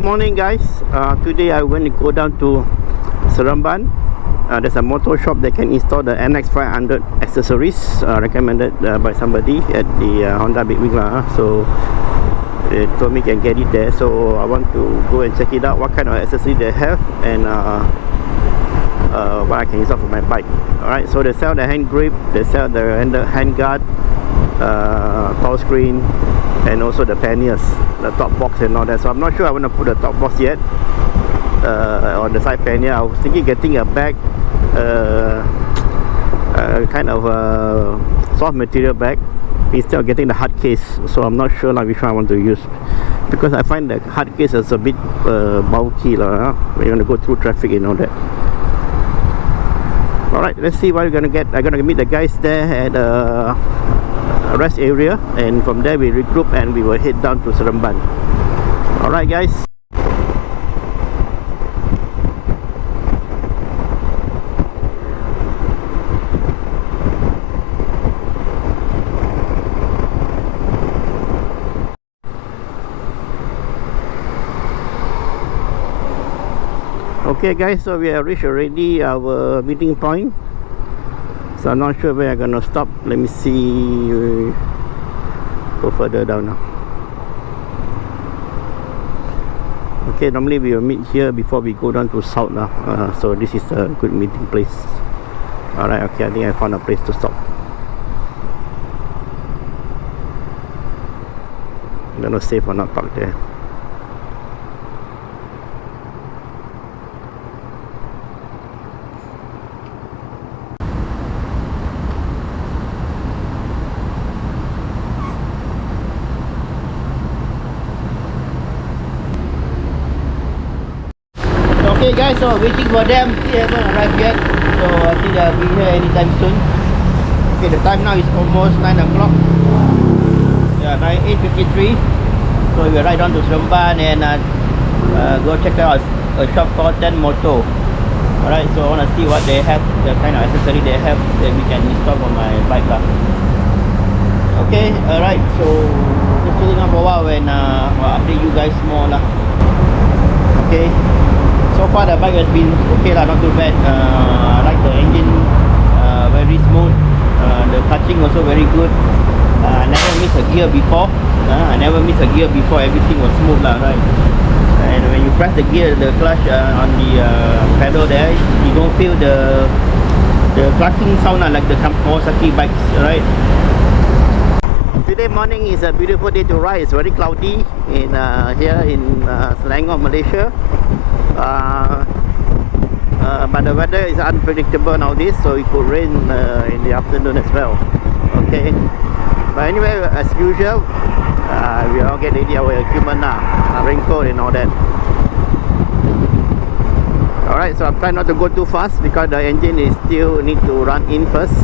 Good morning, guys. Today I'm going to go down to Seremban. There's a motor shop that can install the NX500 accessories recommended by somebody at the Honda Big Wing lah. So they told me can get it there. So I want to go and check it out, what kind of accessory they have, and what I can install for my bike. Alright, so they sell the hand grip, they sell the hand guard, tall screen, and also the panniers, the top box and all that. So I'm not sure I want to put the top box yet on the side pannier. I was thinking getting a bag, kind of soft material bag instead of getting the hard case. So I'm not sure like which one I want to use, because I find the hard case is a bit bulky when you want to go through traffic and all that. Alright, let's see what we're gonna get. I'm gonna meet the guys there at a rest area, and from there we regroup and we will head down to Seremban. Alright guys. Okay guys, so we have reached already our meeting point. So I'm not sure where I'm gonna stop. Let me see. Go further down now. Okay, normally we will meet here before we go down to south now. So this is a good meeting place. Alright, okay, I think I found a place to stop. I don't know safe or not park there. Okay guys, so waiting for them. They haven't arrived yet, so I think they'll be here anytime soon. Okay, the time now is almost 9 o'clock. Yeah, 8:53. So we're right down to Seremban and go check out a shop called 10 Moto. Alright, so I want to see what they have, the kind of accessory they have that we can install on my bike lah. Okay, alright, so just chilling out for a while and I'll update you guys more lah. Okay. So far the bike has been okay lah, not too bad. I like the engine, very smooth. The clutching also very good. I never missed a gear before. Everything was smooth lah, right? And when you press the gear, the clutch on the pedal there, you don't feel the clutching sound like the Kawasaki bikes, right? Today morning is a beautiful day to ride. It's very cloudy in here in Selangor, Malaysia. But the weather is unpredictable nowadays, so it could rain in the afternoon as well. Okay, but anyway, as usual, we all get ready our equipment now, raincoat and all that. Alright, so I'm trying not to go too fast because the engine is still need to run in first.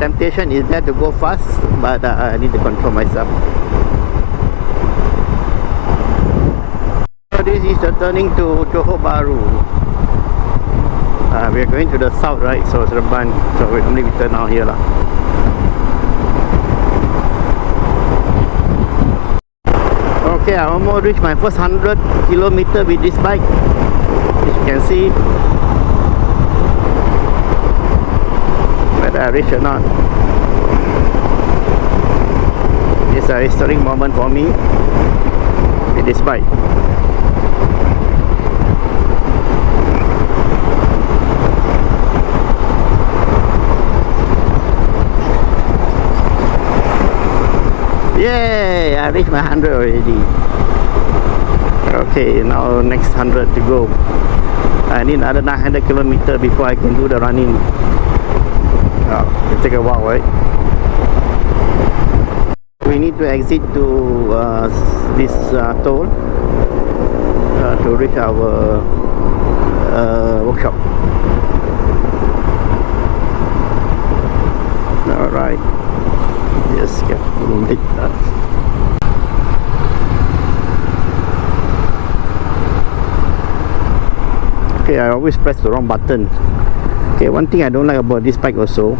Temptation is there to go fast, but I need to control myself. This is the turning to Johor Bahru. We are going to the south, right? So Seremban. So we normally turn out here lah. Okay, I almost reached my first 100 kilometer with this bike, as you can see. Whether I reach or not, it's a historic moment for me with this bike. Yay! I reached my 100 already. Okay, now next 100 to go. I need another 900 kilometers before I can do the running. It'll take a while, right? We need to exit to this toll to reach our workshop. Alright. Just get it done. Okay, I always press the wrong button. Okay, one thing I don't like about this bike also,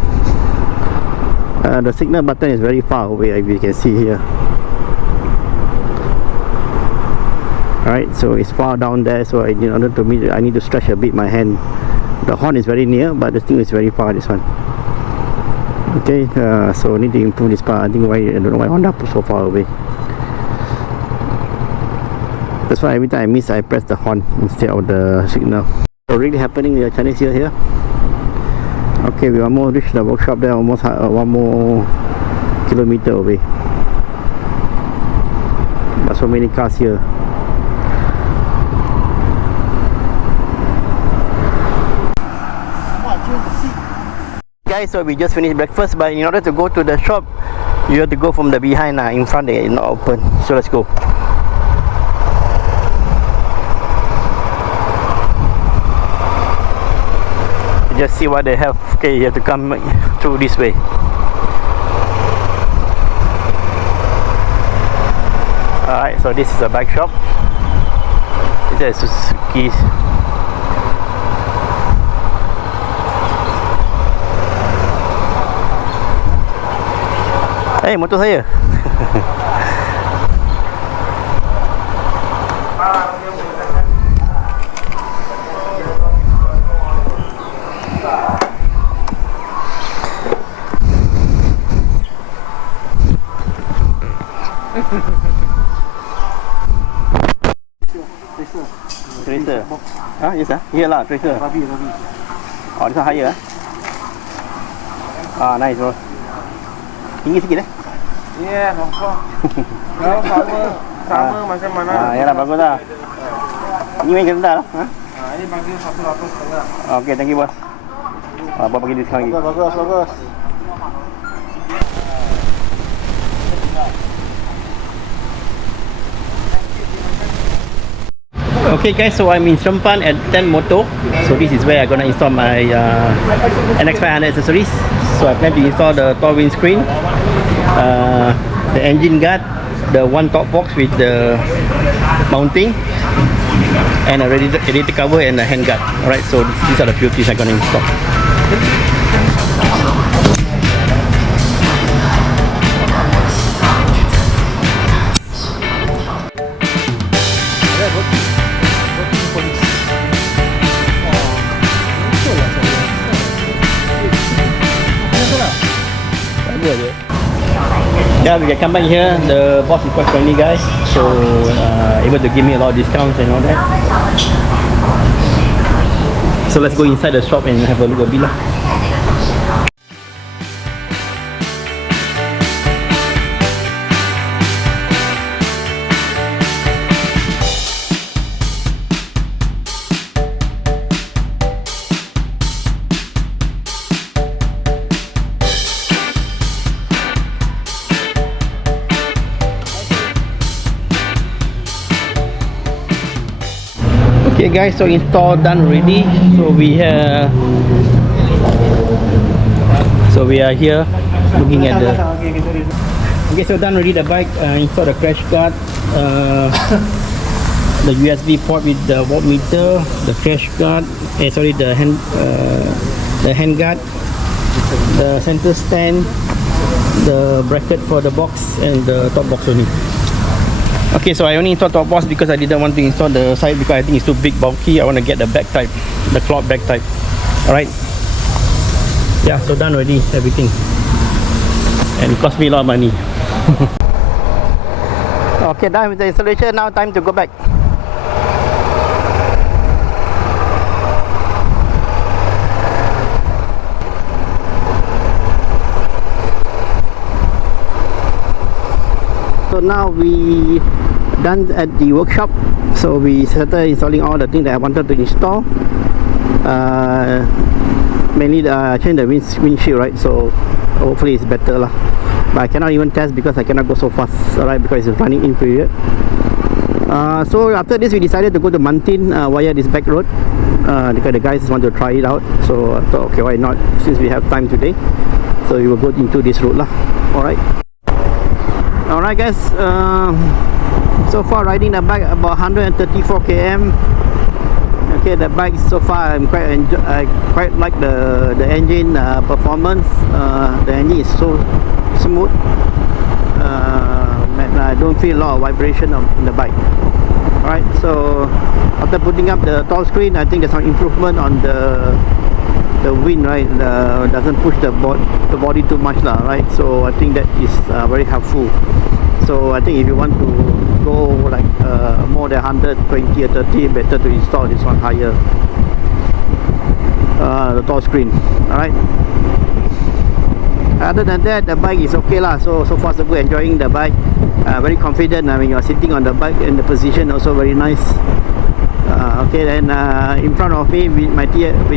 the signal button is very far away, as you can see here. Alright, so it's far down there, so in order to meet, I need to stretch a bit my hand. The horn is very near, but the thing is very far, this one. Okay, so I need to improve this part. I don't know why Honda put so far away. That's why every time I miss, I press the horn instead of the signal. So really happening, the Chinese here. Okay, we almost reached the workshop there, almost 1 more kilometer away. But so many cars here. Guys, so we just finished breakfast, but in order to go to the shop, you have to go from the behind. In front they are not open. So let's go. Just see what they have. Okay, you have to come through this way. Alright, so this is a bike shop. This is Suzuki. Hey, motor saya. Tracer. Ah, yes ah. Iyalah, Tracer. Rabi. Oh, this one higher ah. Ah, nice bro. Tinggi sikit eh? Ya, nampak. Kalau sama macam mana? Ah, yalah bagus lah. Ini main rendah lah. Ha? Ini bagi 100 Okay, thank you bos. Apa bagi diskaun lagi? Bagus. Okay guys, so I'm in Sempan at 10 Moto. So this is where I'm gonna install my NX500 accessories. So I plan to install the tall windscreen, the engine guard, the one top box with the mounting, and a radiator cover and a handguard. Alright, so these are the few things I'm gonna install. Yeah, we can come back here. The boss is quite friendly guys, so able to give me a lot of discounts and all that. So let's go inside the shop and have a look at it. Okay guys, so install done already. So we are here looking at the okay, so done already the bike. Install the crash guard, the USB port with the voltmeter, the crash guard, the hand guard, the center stand, the bracket for the box, and the top box only. Okay, so I only installed top box because I didn't want to install the side because I think it's too big, bulky. I want to get the back type, the cloth back type. Alright. Yeah, so done already, everything. And it cost me a lot of money. Okay, done with the installation. Now time to go back. So now we done at the workshop. So we started installing all the things that I wanted to install. Mainly change the windshield, right? So hopefully it's better lah. But I cannot even test because I cannot go so fast, alright? Because it's running in period. So after this we decided to go to Mantin via this back road because the guys want to try it out. So I thought, okay, why not, since we have time today. So we will go into this road lah. Alright. Alright guys, so far riding the bike about 134 km. Okay, the bike so far I quite like the engine performance. The engine is so smooth, and I don't feel a lot of vibration in the bike. Alright, so after putting up the tall screen, I think there's some improvement on the wind, right? Doesn't push the body too much lah, right? So I think that is very helpful. So I think if you want to go like more than 120 or 30, better to install this one higher, the tall screen. Alright, other than that, the bike is okay lah. So far so good, enjoying the bike. Very confident. I mean, you're sitting on the bike, and the position also very nice. Okay, then in front of me with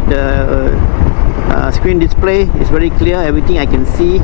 the screen display is very clear. Everything I can see.